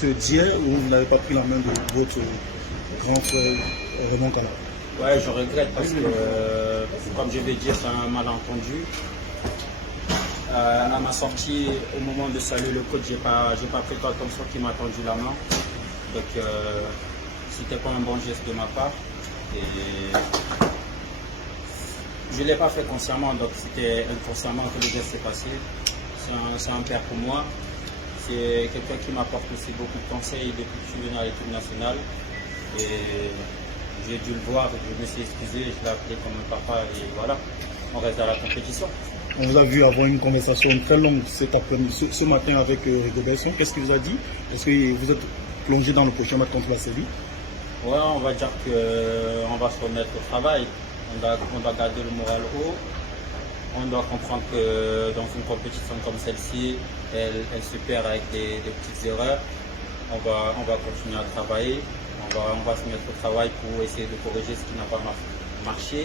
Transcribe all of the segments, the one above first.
regrette d'hier ou vous n'avez pas pris la main de votre grand frère Raymond Kala? Ouais, je regrette parce que, comme je vais dire, c'est un malentendu. À ma sortie, au moment de saluer le coach, j'ai pas fait attention qu'il m'a tendu la main. Donc, c'était pas un bon geste de ma part. Et je ne l'ai pas fait consciemment, donc c'était inconsciemment que le geste s'est passé. C'est un père pour moi. C'est quelqu'un qui m'apporte aussi beaucoup de conseils depuis que je suis venu à l'équipe nationale. Et j'ai dû le voir, je me suis excusé, je l'ai appelé comme un papa et voilà, on reste dans la compétition. On vous a vu avoir une conversation très longue ce matin avec Rigobert Song. Qu'est-ce qu'il vous a dit? Est-ce que vous êtes plongé dans le prochain match contre la Séville? Ouais, on va dire qu'on va se remettre au travail. On doit garder le moral haut. On doit comprendre que dans une compétition comme celle-ci, elle se perd avec des petites erreurs. On va continuer à travailler. On va se mettre au travail pour essayer de corriger ce qui n'a pas marché,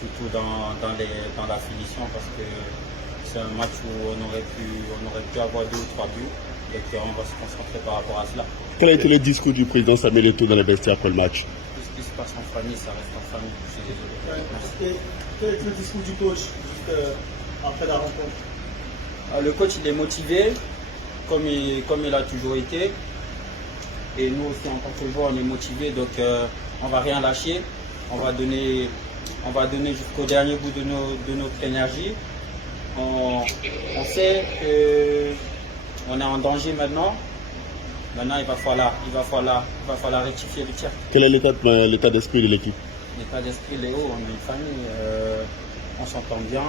surtout dans la finition, parce que c'est un match où on aurait pu avoir 2 ou 3 buts et qu'on va se concentrer par rapport à cela. Quel a été le discours du président Samuel Eto'o dans les vestiaires après le match? Tout ce qui se passe en famille, ça reste en famille. Je suis désolé. Quel est le discours du coach juste après la rencontre? Le coach, il est motivé, comme il a toujours été. Et nous aussi, en tant que joueurs, on est motivés, donc on ne va rien lâcher. On va donner jusqu'au dernier bout de notre énergie. On sait qu'on est en danger maintenant. Maintenant, il va falloir rectifier le tir. Quel est l'état d'esprit de l'équipe? L'état d'esprit, Léo, on est une famille, on s'entend bien.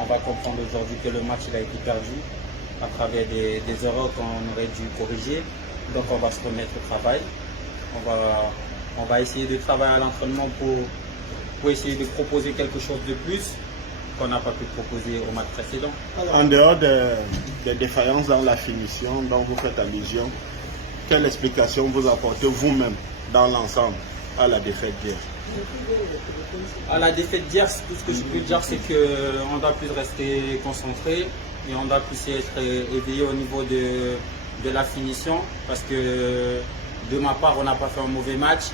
On va comprendre aujourd'hui que le match il a été perdu à travers des erreurs qu'on aurait dû corriger. Donc on va se remettre au travail. On va essayer de travailler à l'entraînement pour essayer de proposer quelque chose de plus qu'on n'a pas pu proposer au match précédent. En dehors des défaillances dans la finition dont vous faites allusion, quelle explication vous apportez vous-même dans l'ensemble à la défaite d'hier? À la défaite d'hier, tout ce que je peux dire, c'est qu'on doit plus rester concentré et on doit plus être éveillé au niveau de la finition, parce que de ma part, on n'a pas fait un mauvais match,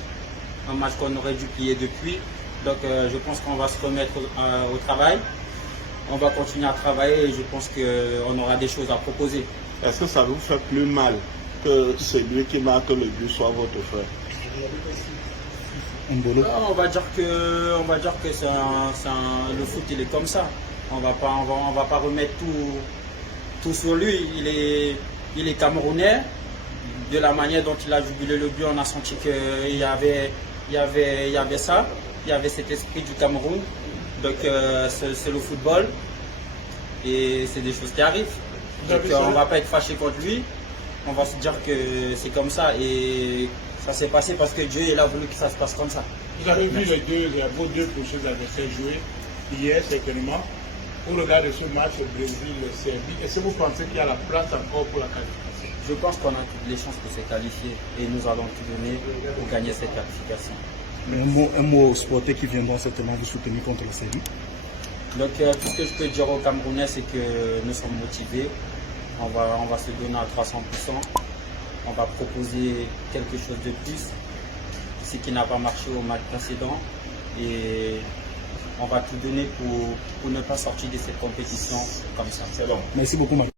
un match qu'on aurait dû plier depuis. Donc je pense qu'on va se remettre au travail, on va continuer à travailler et je pense qu'on aura des choses à proposer. Est-ce que ça vous fait plus mal que celui qui marque le but soit votre frère? Non, on va dire que le foot il est comme ça. On va pas remettre tout sur lui. Il est camerounais. De la manière dont il a jubilé le but, on a senti qu'il y avait ça. Il y avait cet esprit du Cameroun. Donc c'est le football. Et c'est des choses qui arrivent. Donc on ne va pas être fâché contre lui. On va se dire que c'est comme ça. Et ça s'est passé parce que Dieu il a voulu que ça se passe comme ça. Vous avez vu vos deux prochains adversaires jouer hier certainement. Au regard de ce match Brésil-Serbie, est-ce que vous pensez qu'il y a la place encore pour la qualification? Je pense qu'on a toutes les chances pour se qualifier et nous allons tout donner pour gagner cette qualification. Mais un mot aux supporters qui viendront certainement vous soutenir contre la Séville. Donc tout ce que je peux dire aux Camerounais, c'est que nous sommes motivés. On va se donner à 300%. On va proposer quelque chose de plus, ce qui n'a pas marché au match précédent. Et on va tout donner pour ne pas sortir de cette compétition comme ça. Merci beaucoup, Marc.